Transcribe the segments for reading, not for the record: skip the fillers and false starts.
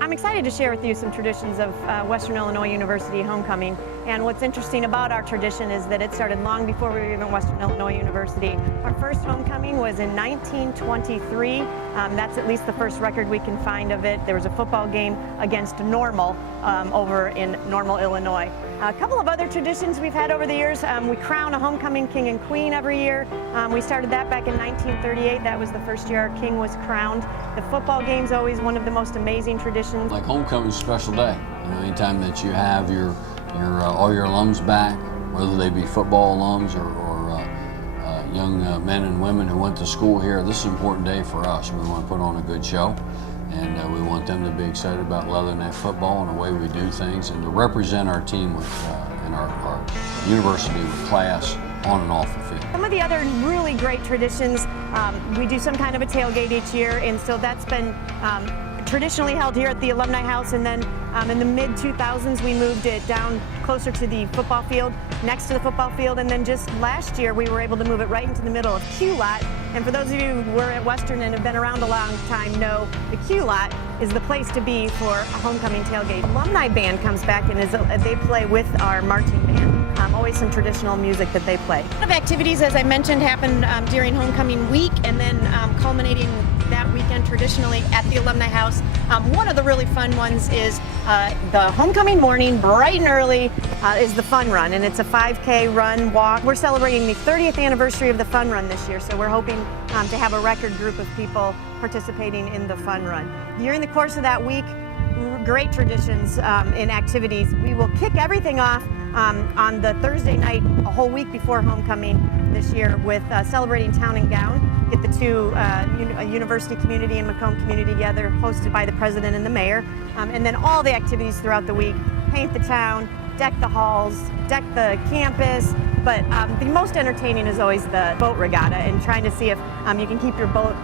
I'm excited to share with you some traditions of Western Illinois University homecoming. And what's interesting about our tradition is that it started long before we were even Western Illinois University. Our first homecoming was in 1923. That's at least the first record we can find of it. There was a football game against Normal over in Normal, Illinois. A couple of other traditions we've had over the years. We crown a homecoming king and queen every year. We started that back in 1938. That was the first year our king was crowned. The football game's always one of the most amazing traditions. Like homecoming's a special day. You know, anytime that you have all your alums back, whether they be football alums or young men and women who went to school here, this is an important day for us. We want to put on a good show, and we want them to be excited about Leatherneck football and the way we do things, and to represent our team and our university with class on and off the field. Some of the other really great traditions, we do some kind of a tailgate each year, and so that's been traditionally held here at the Alumni House, and then in the mid-2000s we moved it down closer to the football field, next to the football field, and then just last year we were able to move it right into the middle of Q Lot. And for those of you who were at Western and have been around a long time know the Q Lot is the place to be for a homecoming tailgate. Alumni band comes back and they play with our marching band. Always some traditional music that they play. A lot of activities, as I mentioned, happen during homecoming week, and then culminating that weekend traditionally at the Alumni House. One of the really fun ones is the homecoming morning, bright and early, is the fun run, and it's a 5K run walk. We're celebrating the 30th anniversary of the fun run this year, so we're hoping to have a record group of people participating in the fun run. During the course of that week, great traditions in activities. We will kick everything off on the Thursday night, a whole week before homecoming this year, with celebrating Town and Gown. Get the two university community and Macomb community together, hosted by the president and the mayor. And then all the activities throughout the week: paint the town, deck the halls, deck the campus. But the most entertaining is always the boat regatta, and trying to see if you can keep your boat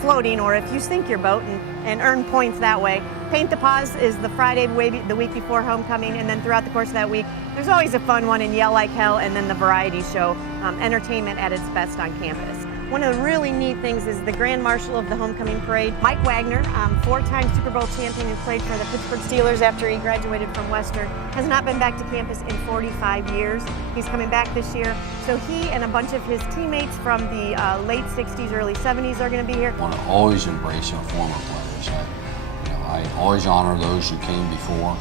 floating, or if you sink your boat, and earn points that way. Paint the Paws is the Friday the week before homecoming, and then throughout the course of that week, there's always a fun one in Yell Like Hell, and then the variety show, entertainment at its best on campus. One of the really neat things is the Grand Marshal of the Homecoming Parade, Mike Wagner, four-time Super Bowl champion who played for the Pittsburgh Steelers after he graduated from Western, has not been back to campus in 45 years. He's coming back this year. So he and a bunch of his teammates from the late 60s, early 70s are going to be here. I want to always embrace our former players. I always honor those who came before.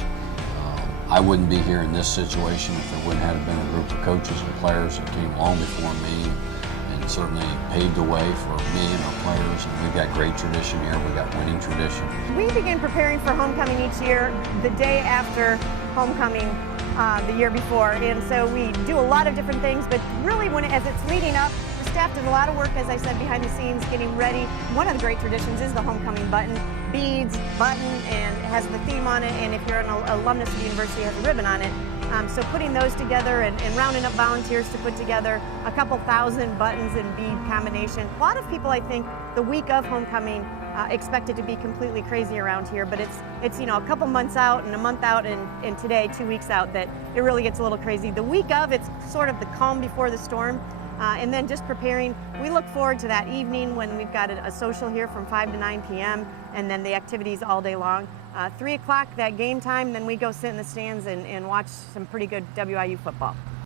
I wouldn't be here in this situation if there wouldn't have been a group of coaches and players that came long before me, and certainly paved the way for me and our players. And we've got great tradition here. We've got winning tradition. We begin preparing for homecoming each year the day after homecoming the year before, and so we do a lot of different things, but really as it's leading up, the staff did a lot of work, as I said, behind the scenes, getting ready. One of the great traditions is the homecoming button. Beads, button, and it has the theme on it, and if you're an alumnus of the university, it has a ribbon on it. So putting those together and rounding up volunteers to put together a couple thousand buttons and bead combination. A lot of people, I think, the week of homecoming expect it to be completely crazy around here, but it's a couple months out and a month out, and today 2 weeks out, that it really gets a little crazy. The week of, it's sort of the calm before the storm. And then just preparing, we look forward to that evening when we've got a social here from 5 to 9 p.m. and then the activities all day long. 3 o'clock, that game time, then we go sit in the stands and watch some pretty good WIU football.